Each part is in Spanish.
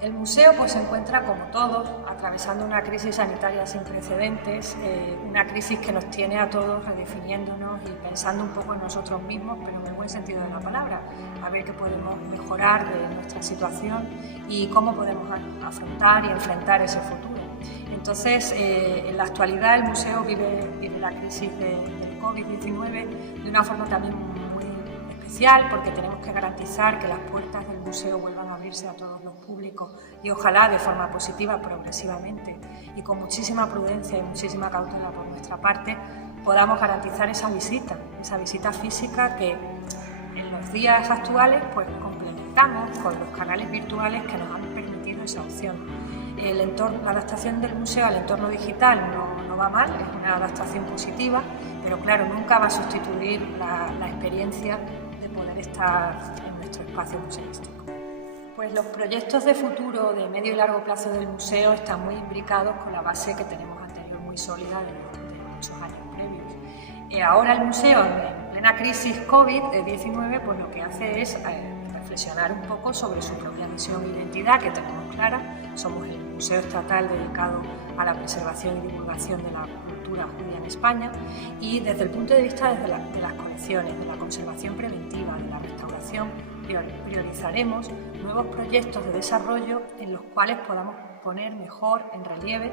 El museo pues, se encuentra, como todos, atravesando una crisis sanitaria sin precedentes, una crisis que nos tiene a todos redefiniéndonos y pensando un poco en nosotros mismos, pero en el buen sentido de la palabra, a ver qué podemos mejorar de nuestra situación y cómo podemos afrontar y enfrentar ese futuro. Entonces, en la actualidad el museo vive la crisis del COVID-19 de una forma también muy especial, porque tenemos que garantizar que las puertas del museo vuelvan a abrirse a todos los públicos y ojalá de forma positiva, progresivamente y con muchísima prudencia y muchísima cautela por nuestra parte, podamos garantizar esa visita física que en los días actuales pues complementamos con los canales virtuales que nos han permitido esa opción. La adaptación del museo al entorno digital no va mal, es una adaptación positiva, pero claro, nunca va a sustituir la experiencia de poder estar en nuestro espacio museístico. Pues los proyectos de futuro de medio y largo plazo del museo están muy imbricados con la base que tenemos anterior muy sólida de muchos años previos. Ahora el museo, en plena crisis COVID-19, pues lo que hace es reflexionar un poco sobre su propia misión e identidad, que tenemos clara. Somos el museo estatal dedicado a la preservación y divulgación de la cultura judía en España, y desde el punto de vista de las colecciones, de la conservación preventiva, de la restauración, priorizaremos nuevos proyectos de desarrollo en los cuales podamos poner mejor en relieve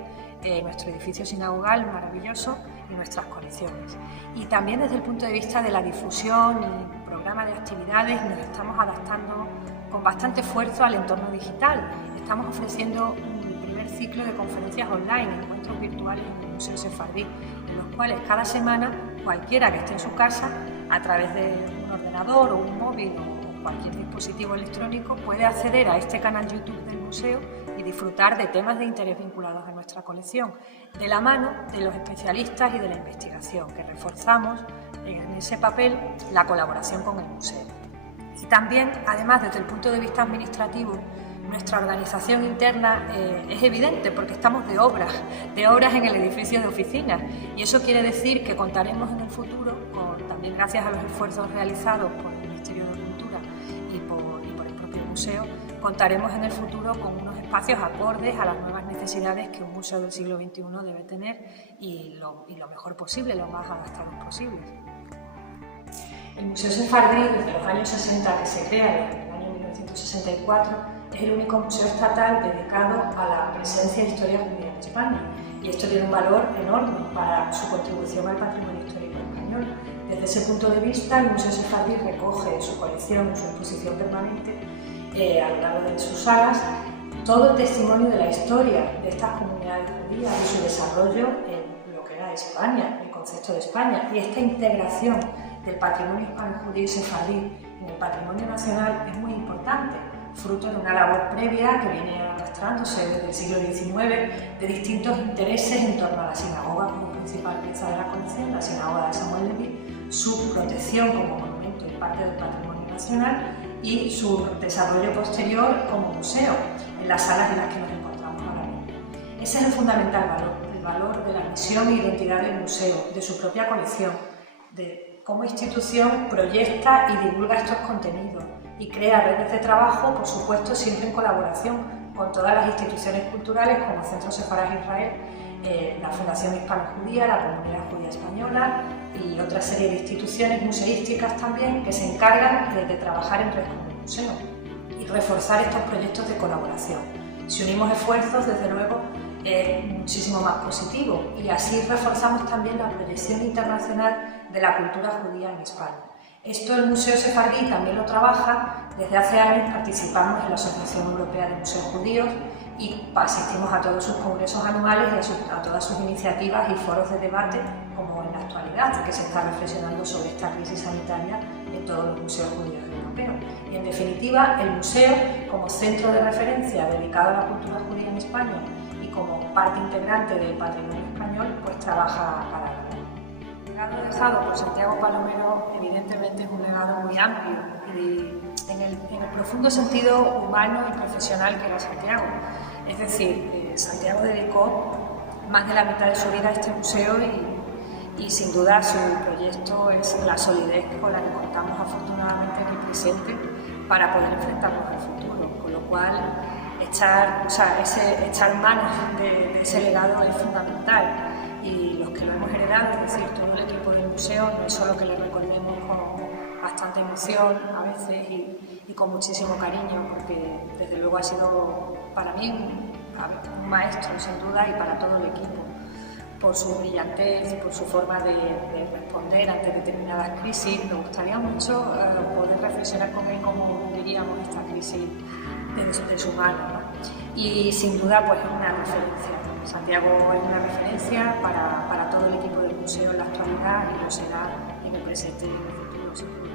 nuestro edificio sinagogal maravilloso y nuestras colecciones. Y también desde el punto de vista de la difusión y programa de actividades nos estamos adaptando con bastante esfuerzo al entorno digital. Estamos ofreciendo un primer ciclo de conferencias online, encuentros virtuales en el Museo Sefardí, en los cuales cada semana cualquiera que esté en su casa, a través de un ordenador o un móvil o cualquier dispositivo electrónico, puede acceder a este canal YouTube del museo y disfrutar de temas de interés vinculados a nuestra colección, de la mano de los especialistas y de la investigación, que reforzamos en ese papel la colaboración con el museo. Y también, además, desde el punto de vista administrativo, nuestra organización interna es evidente porque estamos de obras en el edificio de oficinas, y eso quiere decir que contaremos en el futuro, también gracias a los esfuerzos realizados por el Ministerio de Cultura y por el propio museo, contaremos en el futuro con unos espacios acordes a las nuevas necesidades que un museo del siglo XXI debe tener y lo mejor posible, lo más adaptados posibles. El Museo Sefardí, desde los años 60 que se crea, en el año 1964, es el único museo estatal dedicado a la presencia e historia judía en España, y esto tiene un valor enorme para su contribución al patrimonio histórico español. Desde ese punto de vista, el Museo Sefardí recoge en su colección, en su exposición permanente, a lo largo de sus salas, todo el testimonio de la historia de estas comunidades judías y su desarrollo en lo que era España, el concepto de España, y esta integración del patrimonio hispano-judío y sefardí en el patrimonio nacional es muy importante, fruto de una labor previa que viene arrastrándose desde el siglo XIX de distintos intereses en torno a la sinagoga como principal pieza de la colección, la sinagoga de Samuel Leví, su protección como monumento y parte del patrimonio nacional y su desarrollo posterior como museo en las salas en las que nos encontramos ahora mismo. Ese es el fundamental valor, el valor de la misión e identidad del museo, de su propia colección, de cómo institución proyecta y divulga estos contenidos y crea redes de trabajo, por supuesto, siempre en colaboración con todas las instituciones culturales como el Centro Sefarad Israel, la Fundación Hispano-Judía, la Comunidad Judía Española y otra serie de instituciones museísticas también que se encargan de trabajar en red con el museo y reforzar estos proyectos de colaboración. Si unimos esfuerzos, desde luego, es muchísimo más positivo, y así reforzamos también la proyección internacional de la cultura judía en España. Esto el Museo Sefardí también lo trabaja. Desde hace años participamos en la Asociación Europea de Museos Judíos y asistimos a todos sus congresos anuales y a todas sus iniciativas y foros de debate, como en la actualidad, que se está reflexionando sobre esta crisis sanitaria en todos los museos judíos europeos. Y en definitiva, el museo, como centro de referencia dedicado a la cultura judía en España y como parte integrante del patrimonio español, pues trabaja para lograrlo. El legado dejado por Santiago Palomero evidentemente es un legado muy amplio y en el profundo sentido humano y profesional que era Santiago. Es decir, Santiago dedicó más de la mitad de su vida a este museo y sin duda su proyecto es la solidez con la que contamos afortunadamente en el presente para poder enfrentarnos al futuro, con lo cual echar manos de ese legado es fundamental. Y los que lo hemos heredado, es decir, todo el equipo del museo, no es solo que le recordemos con bastante emoción a veces y con muchísimo cariño, porque desde luego ha sido para mí un maestro sin duda y para todo el equipo, por su brillantez, por su forma de responder ante determinadas crisis. Me gustaría mucho poder reflexionar con él cómo viviríamos esta crisis de su mano, ¿no? Y sin duda pues es una referencia. Santiago es una referencia para todo el equipo del museo en la actualidad y lo será en el presente y en el futuro, sin duda.